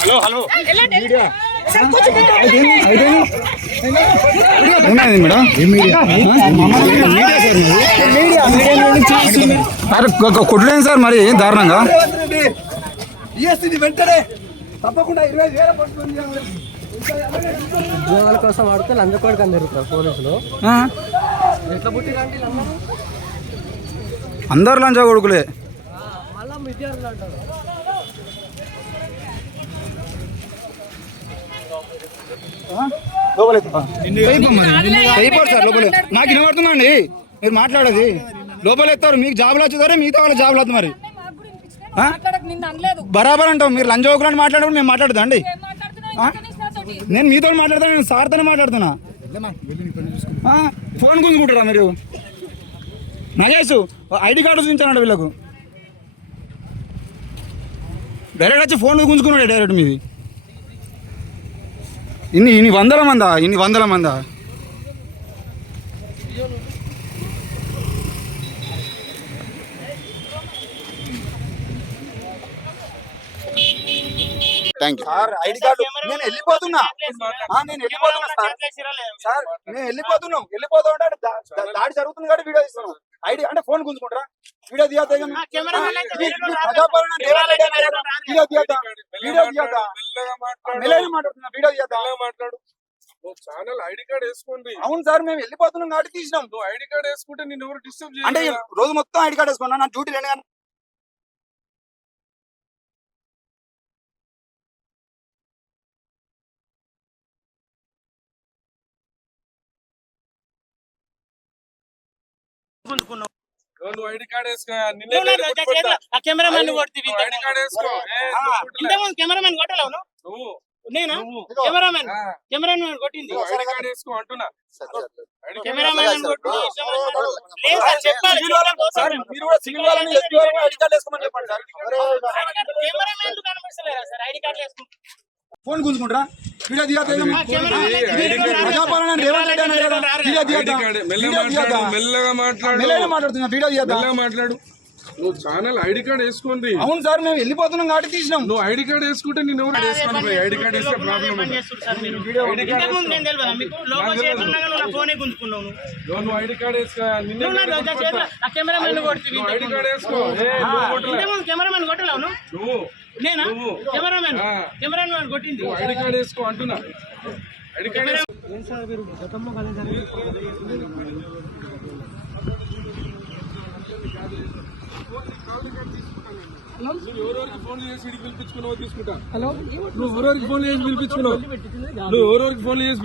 Hello hello ఉన్నది madam అరే కొట్టలేదు సార్ మరి దారుణంగా వెంటనే తప్పకుండా ఇరవై వేల పోస్టులు ఉద్యోగాల కోసం ఆడితే లంచకోడికి అందరు పోలీసులు అందరు? లంచా కొడుకులే. నాకు వినబడుతుందండి. మీరు మాట్లాడేది. లోపల ఎత్తారు మీకు జాబులు వచ్చేదారే మిగతా వాళ్ళ జాబులు వస్తుంది మరి. బరాబర్ అంటాం మీరు లంచ ఒకరు మాట్లాడడం మేము మాట్లాడదా అండి? నేను మీతో మాట్లాడతాను నేను సార్తోనే మాట్లాడుతున్నా. ఫోన్ గుంజుకుంటారా మీరు? నగేష్ ఐడి కార్డు చూపించానంట వీళ్ళకు. డైరెక్ట్ వచ్చి ఫోన్ గుంజుకున్నాడు డైరెక్ట్ మీది. ఇన్ని ఇన్ని వందల మందా ఇన్ని వందల మందా? Thank you sir ID card నేను వెళ్ళిపోతున్నా. ఆ, నేను వెళ్ళిపోతున్నా సార్. సార్ నేను వెళ్ళిపోతున్నాం. వెళ్ళిపోతా ఉంటే దాడి జరుగుతుంది కాబట్టి వీడియో తీస్తున్నాం. ఐడి అంటే ఫోన్ గుంజుకుంటారా? వీడియో తీయద్దా ప్రజాపాలన వీడియో తీయద్దా? వీడియో తీయద్దా? మెల్లగా మాట్లాడుతున్నా. వీడియో తీయద్దా? మాట్లాడు. ఛానల్ ఐడి కార్డ్ వేసుకోండి. అవును సార్ మేము వెళ్ళిపోతున్నాం కాబట్టి తీసినాం. ఐడి కార్డ్ వేసుకుంటే నేను ఎవరు డిస్టర్బ్ అంటే రోజు మొత్తం ఐడి కార్డు వేసుకున్నా నా డ్యూటీ లేని కొట్టుకుంటా. కెమెరామెన్ కొట్టలే. ఇంతకుముందు కెమెరామెన్ కొట్టలేవు నువ్వు? నేనా? కెమెరామెన్ ఆ, కెమెరామెన్ కొట్టింది. కెమెరామెన్ కొట్టు లేదు సార్ చెప్పాలి. మీరు కూడా సివిల్ వాళ్ళని ఎస్పీ వాళ్ళని ఐడి కార్డు వేసుకోమని చెప్పండి సార్. కెమెరామెన్ కనిపిస్తలేరా సార్. ఐడి కార్డు వేసుకుంటా. ఫోన్ గుంజుకుంటారా? వీడియో ప్రజాపాలన రేవంత్ రెడ్డి వీడియో మెల్లగా మాట్లాడు తీయద్దా మెల్లగా మాట్లాడు. మెల్లగా మాట్లాడుతున్నా వీడియో తీయద్దా? మెల్లగా మాట్లాడు. నువ్వు ఛానల్ ఐడి కార్డ్ వేసుకోండి. అవును సార్ మేము వెళ్ళిపోతున్నాం కాబట్టి తీసినాం. నువ్వు ఐడి కార్డ్ వేసుకుంటే నేను ఎవరు వేసుకోండి ఐడి కార్డ్ వేస్తే ప్రాబ్లం నువ్వు. ఐడి కార్డ్ వేసుకో ఐడి కార్డ్ వేసుకో. నువ్వు కొట్టలేవు నువ్వు? నేనా. కెమెరామెన్ ఆ. కెమెరామెన్ కొట్టింది. నువ్వు ఐడి కార్డ్ వేసుకో అంటున్నా. ఐడి కార్డ్ వేసుకో. ఏం సార్ మీరు గతంలో కలిసి నువ్వు ఎవరెవరికి ఫోన్ చేసి ఇడికి పిలిపించుకున్నావో తీసుకుంటా. హలో? నువ్వు ఎవరెవరికి ఫోన్ చేసి పిలిపించుకున్నావు? నువ్వు ఎవరెవరికి ఫోన్ చేసి